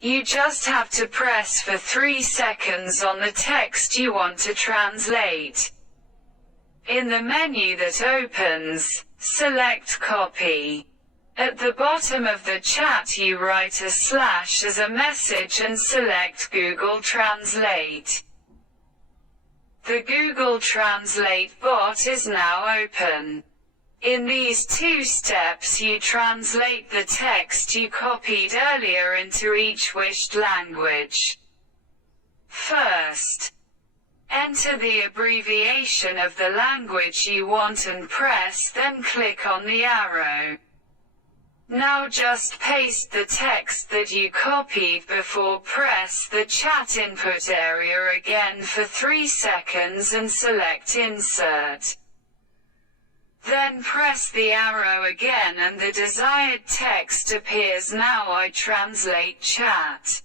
You just have to press for 3 seconds on the text you want to translate. In the menu that opens, select Copy. At the bottom of the chat you write a slash as a message and select Google Translate. The Google Translate bot is now open. In these 2 steps you translate the text you copied earlier into each wished language. First, enter the abbreviation of the language you want and press, then click on the arrow. Now just paste the text that you copied before, press the chat input area again for 3 seconds and select Insert. Then press the arrow again and the desired text appears. Now I translate chat.